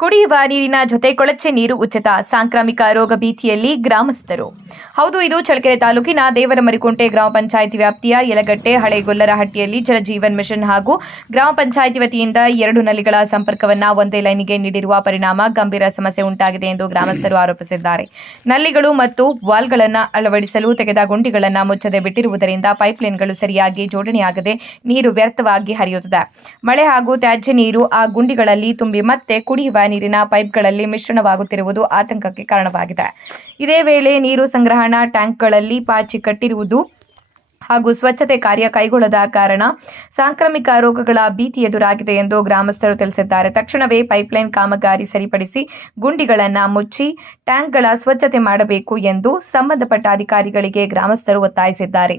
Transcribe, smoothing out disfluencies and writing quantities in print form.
ಕುಡಿಯುವ ನೀರಿನ ಜೊತೆ ಕೊಳಚೆ ನೀರು ಉಚಿತ, ಸಾಂಕ್ರಾಮಿಕ ರೋಗ ಭೀತಿಯಲ್ಲಿ ಗ್ರಾಮಸ್ಥರು. ಹೌದು, ಇದು ಚಳ್ಳಕೆರೆ ತಾಲೂಕಿನ ದೇವರಮರಿಕುಂಟೆ ಗ್ರಾಮ ಪಂಚಾಯಿತಿ ವ್ಯಾಪ್ತಿಯ ಯಲಗಟ್ಟೆ ಹಳೆಗೊಲ್ಲರಹಟ್ಟಿಯಲ್ಲಿ ಜಲಜೀವನ್ ಮಿಷನ್ ಹಾಗೂ ಗ್ರಾಮ ಪಂಚಾಯಿತಿ ವತಿಯಿಂದ 2 ನಲ್ಲಿಗಳ ಸಂಪರ್ಕವನ್ನ ಒಂದೇ ಲೈನಿಗೆ ನೀಡಿರುವ ಪರಿಣಾಮ ಗಂಭೀರ ಸಮಸ್ಯೆ ಉಂಟಾಗಿದೆ ಎಂದು ಗ್ರಾಮಸ್ಥರು ಆರೋಪಿಸಿದ್ದಾರೆ. ನಲ್ಲಿಗಳು ಮತ್ತು ವಾಲ್ಗಳನ್ನು ಅಳವಡಿಸಲು ತೆಗೆದ ಗುಂಡಿಗಳನ್ನು ಮುಚ್ಚದೆ ಬಿಟ್ಟಿರುವುದರಿಂದ ಪೈಪ್ಲೈನ್ಗಳು ಸರಿಯಾಗಿ ಜೋಡಣೆಯಾಗದೆ ನೀರು ವ್ಯರ್ಥವಾಗಿ ಹರಿಯುತ್ತದೆ. ಮಳೆ ಹಾಗೂ ತ್ಯಾಜ್ಯ ನೀರು ಆ ಗುಂಡಿಗಳಲ್ಲಿ ತುಂಬಿ ಮತ್ತೆ ಕುಡಿಯುವ ನೀರಿನ ಪೈಪ್ಗಳಲ್ಲಿ ಮಿಶ್ರಣವಾಗುತ್ತಿರುವುದು ಆತಂಕಕ್ಕೆ ಕಾರಣವಾಗಿದೆ. ಇದೇ ವೇಳೆ ನೀರು ಸಂಗ್ರಹಣಾ ಟ್ಯಾಂಕ್ಗಳಲ್ಲಿ ಪಾಚಿ ಕಟ್ಟಿರುವುದು ಹಾಗೂ ಸ್ವಚ್ಛತೆ ಕಾರ್ಯ ಕೈಗೊಳ್ಳದ ಕಾರಣ ಸಾಂಕ್ರಾಮಿಕ ರೋಗಗಳ ಭೀತಿ ಎದುರಾಗಿದೆ ಎಂದು ಗ್ರಾಮಸ್ಥರು ತಿಳಿಸಿದ್ದಾರೆ. ತಕ್ಷಣವೇ ಪೈಪ್ಲೈನ್ ಕಾಮಗಾರಿ ಸರಿಪಡಿಸಿ ಗುಂಡಿಗಳನ್ನು ಮುಚ್ಚಿ ಟ್ಯಾಂಕ್ಗಳ ಸ್ವಚ್ಛತೆ ಮಾಡಬೇಕು ಎಂದು ಸಂಬಂಧಪಟ್ಟ ಅಧಿಕಾರಿಗಳಿಗೆ ಗ್ರಾಮಸ್ಥರು ಒತ್ತಾಯಿಸಿದ್ದಾರೆ.